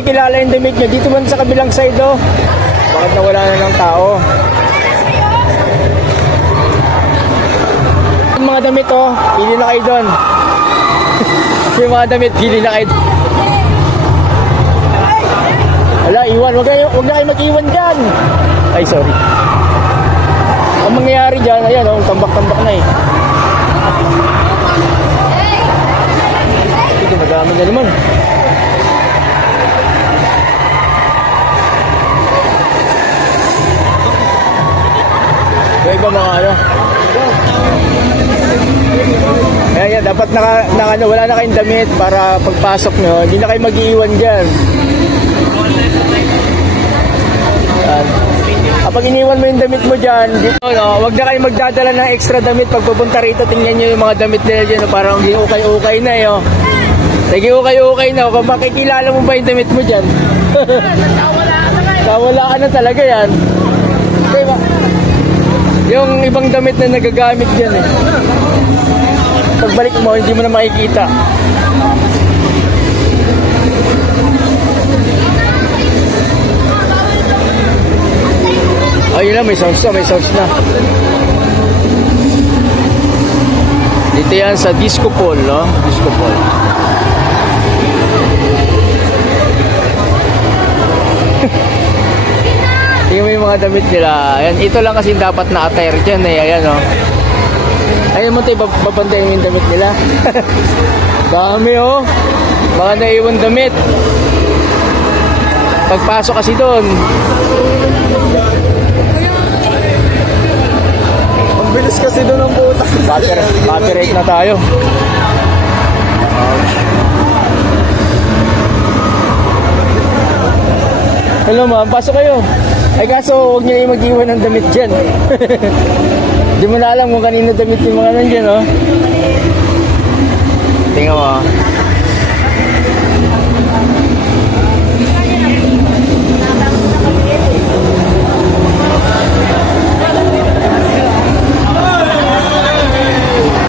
makikilala yung damit nyo. Dito man sa kabilang side, oh. Bakit nawala na ng tao? Yung mga damit, oh. Pili na kayo doon. Yung mga damit, pili na kayo. Wala, iwan. Huwag na kayo mag-iwan dyan. Ay, sorry. Ang mangyayari dyan, ayan, oh. Tambak-tambak na eh. Ito, madami na naman. Yung iba mga ano. Ayan, dapat wala na kayong damit para pagpasok nyo. Hindi na kayo mag-iiwan dyan. Kapag iniwan mo yung damit mo dyan, dito, no, wag na kayo magdadala ng extra damit. Pag pupunta rito, tingnan nyo yung mga damit nila dyan. No, parang hindi ukay-ukay na eh. Oh. Sige, ukay-ukay na. Kung makikilala mo ba yung damit mo dyan? Kawalaan na talaga yan. Diba? Yung ibang damit na nagagamit dyan eh. Pagbalik mo, hindi mo na makikita. Ayun na, may sounds na. Dito yan sa Disco Pool, no? Disco Pool. Tingnan mo yung mga damit nila. Ayan, ito lang kasi dapat na-attire dyan eh. Ayan, no? Ayun mo tayo, babantayin yung damit nila. Dami, oh. Baka naiwan damit. Pagpasok kasi doon. Ang bilis kasi doon ang puta. Copyright na tayo. Hello ma'am, pasok kayo. Ay kaso huwag nyo yung mag-iwan ng damit dyan. Di mo na alam kung kanino damit yung mga nandyan, oh. Tingnan mo, oh.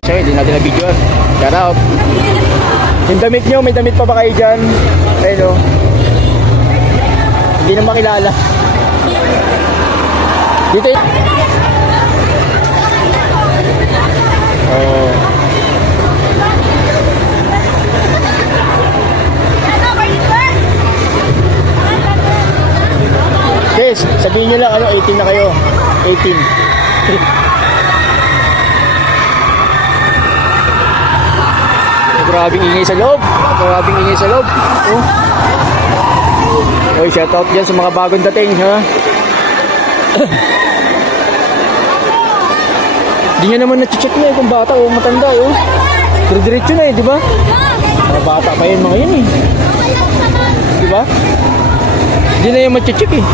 So, hindi natin na-video. Shout out. Yung damit nyo, may damit pa ba kayo dyan? Ayun, oh. Hindi na makilala. Dito yun. Oh. Guys, sabihin nyo lang, 18 na kayo. 18. Grabing ingay sa loob. Oh. Oy, shout out dyan sa mga bagong dating, ha? Hindi nyo naman na-check na kung bata o matanda, oh. Pero diretso na eh, di ba? Mga bata pa yun, mga yun eh. Di ba? Hindi na yung ma-check eh.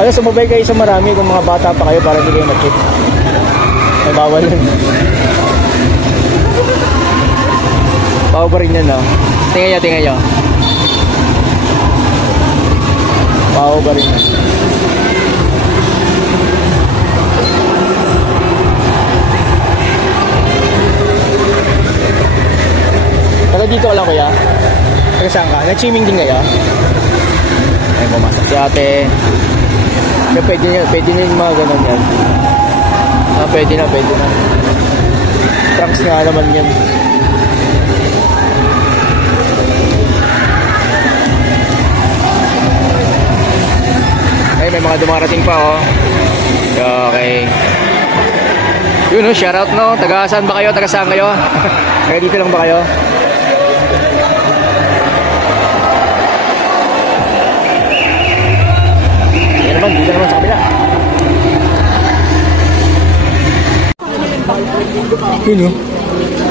Ano, sumabay kayo sa marami kung mga bata pa kayo para hindi kayo ma-check. Ay, bawal yun. Bawal pa rin yan, no? Tingnan nyo. Bawal pa rin yan. Taga dito ka lang, kuya? Taga saan ka? Nag-swimming din kayo? Ay, pumasok si ate. Pwede na yung mga ganun yan. Pwede na. Trunks nga naman yan. Ay, may mga dumarating pa, oh. Okay. Yun, oh, shoutout, no? Taga saan ba kayo? Taga saan kayo? Taga dito lang ba kayo? Dito naman sa kabila. Yun, oh.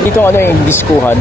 Dito ano yung diskuhan.